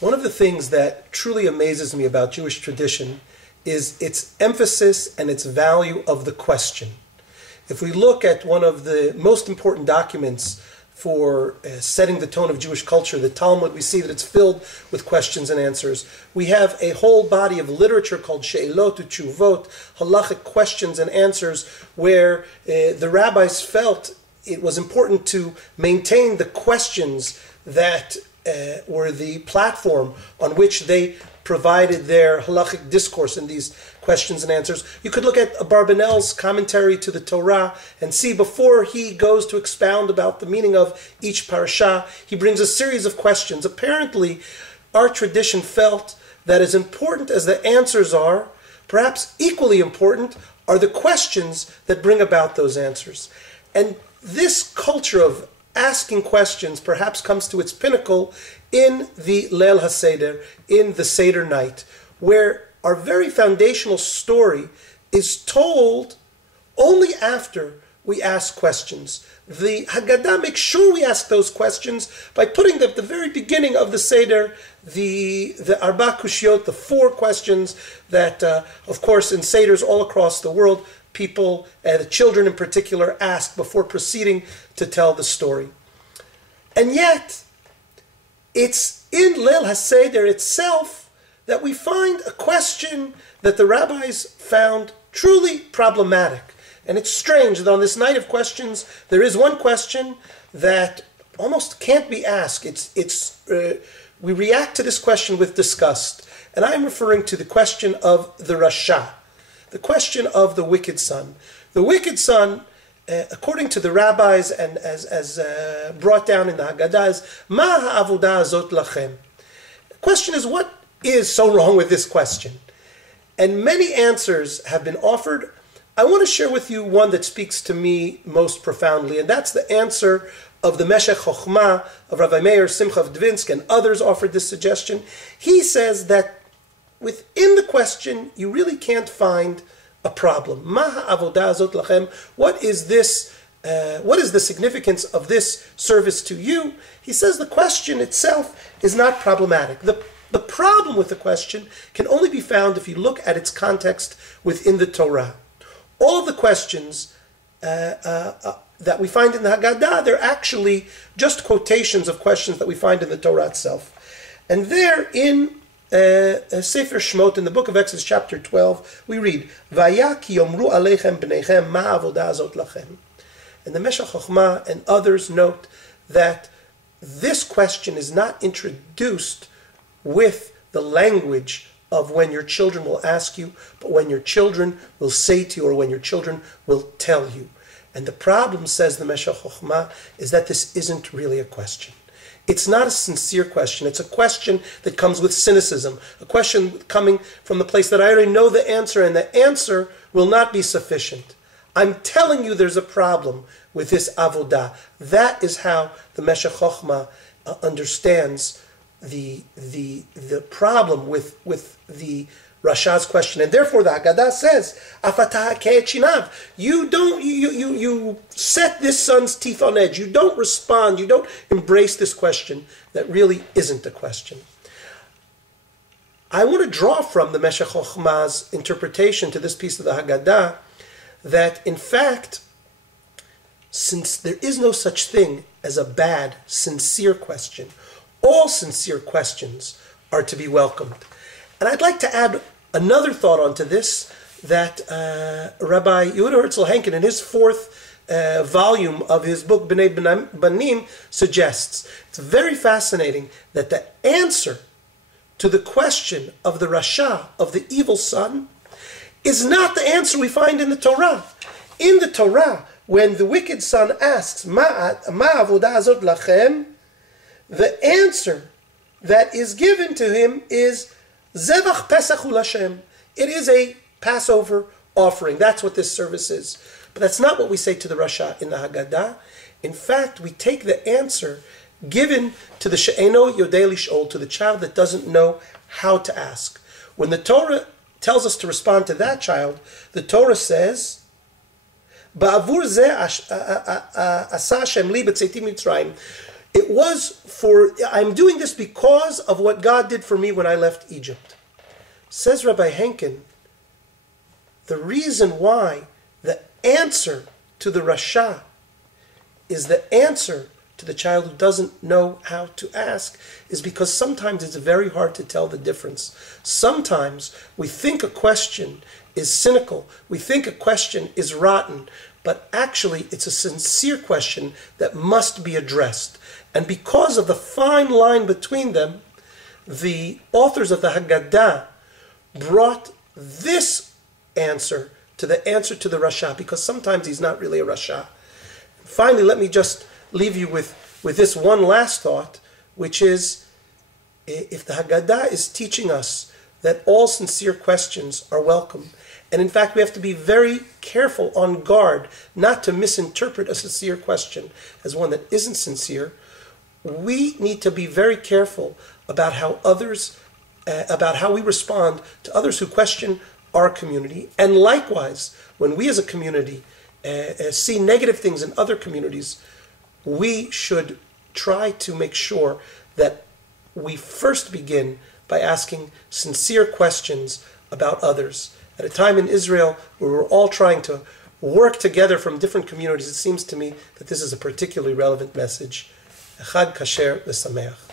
One of the things that truly amazes me about Jewish tradition is its emphasis and its value of the question. If we look at one of the most important documents for setting the tone of Jewish culture, the Talmud, we see that it's filled with questions and answers. We have a whole body of literature called She'elot u'Tshuvot, halachic questions and answers, where the rabbis felt it was important to maintain the questions that were the platform on which they provided their halachic discourse in these questions and answers. You could look at Abarbanel's commentary to the Torah and see before he goes to expound about the meaning of each parasha, he brings a series of questions. Apparently, our tradition felt that as important as the answers are, perhaps equally important are the questions that bring about those answers. And this culture of asking questions perhaps comes to its pinnacle in the Leil HaSeder, in the Seder night, where our very foundational story is told only after we ask questions. The Haggadah makes sure we ask those questions by putting them at the very beginning of the Seder, the Arba Kushiot, the 4 questions that, of course, in Seders all across the world, people, the children in particular, ask before proceeding to tell the story. And yet, it's in Leil HaSeder itself that we find a question that the rabbis found truly problematic. And it's strange that on this night of questions, there is one question that almost can't be asked. We react to this question with disgust. And I'm referring to the question of the Rasha, the question of the wicked son. The wicked son, according to the rabbis and as brought down in the Haggadah, is Ma ha'avodah azot lachem. The question is, what is so wrong with this question? And many answers have been offered. I want to share with you one that speaks to me most profoundly, and that's the answer of the Meshech Chochmah of Rabbi Meir Simcha of Dvinsk, and others offered this suggestion. He says that within the question, you really can't find a problem. Ma ha'avodah azot lachem. What is this? What is the significance of this service to you? He says the question itself is not problematic. The problem with the question can only be found if you look at its context within the Torah. All of the questions that we find in the Haggadah, they're actually just quotations of questions that we find in the Torah itself. And there in Sefer Shemot, in the book of Exodus, chapter 12, we read, Vaya ki yomru aleichem b'neichem ma avodah azot lachem. And the Meshech Chochmah and others note that this question is not introduced with the language of when your children will ask you, but when your children will say to you, or when your children will tell you. And the problem, says the Meshech Chochmah, is that this isn't really a question. It's not a sincere question. It's a question that comes with cynicism, a question coming from the place that I already know the answer, and the answer will not be sufficient. I'm telling you there's a problem with this avodah. That is how the Meshech Chochmah understands the problem with the Rasha's question. And therefore the Haggadah says, Afatah ke'et shinav. You set this son's teeth on edge. You don't respond. You don't embrace this question that really isn't a question. I want to draw from the Meshech Chochmah's interpretation to this piece of the Haggadah that, in fact, since there is no such thing as a bad, sincere question, all sincere questions are to be welcomed. And I'd like to add another thought onto this that Rabbi Yehuda Herzl Henkin, in his 4th volume of his book B'nai Banim, suggests. It's very fascinating that the answer to the question of the Rasha, of the evil son, is not the answer we find in the Torah. In the Torah, when the wicked son asks, Ma avodah azot lachem, the answer that is given to him is Zevach Pesach ul Hashem. It is a Passover offering. That's what this service is. But that's not what we say to the Rasha in the Haggadah. In fact, we take the answer given to the She'eno Yodei Lish'ol, to the child that doesn't know how to ask. When the Torah tells us to respond to that child, the Torah says, Ba'avur zeh asa Hashem li b'tzeitim Mitzrayim. I'm doing this because of what God did for me when I left Egypt. Says Rabbi Henkin, the reason why the answer to the Rasha is the answer to the child who doesn't know how to ask is because sometimes it's very hard to tell the difference. Sometimes we think a question is cynical, we think a question is rotten, but actually it's a sincere question that must be addressed. And because of the fine line between them, the authors of the Haggadah brought this answer to the answer to the Rasha, because sometimes he's not really a Rasha. Finally, let me just leave you with this one last thought, which is, if the Haggadah is teaching us that all sincere questions are welcome, and in fact we have to be very careful, on guard, not to misinterpret a sincere question as one that isn't sincere, we need to be very careful about how we respond to others who question our community. And likewise, when we as a community see negative things in other communities, we should try to make sure that we first begin by asking sincere questions about others. At a time in Israel where we're all trying to work together from different communities, it seems to me that this is a particularly relevant message. Chag Kasher V'Sameach.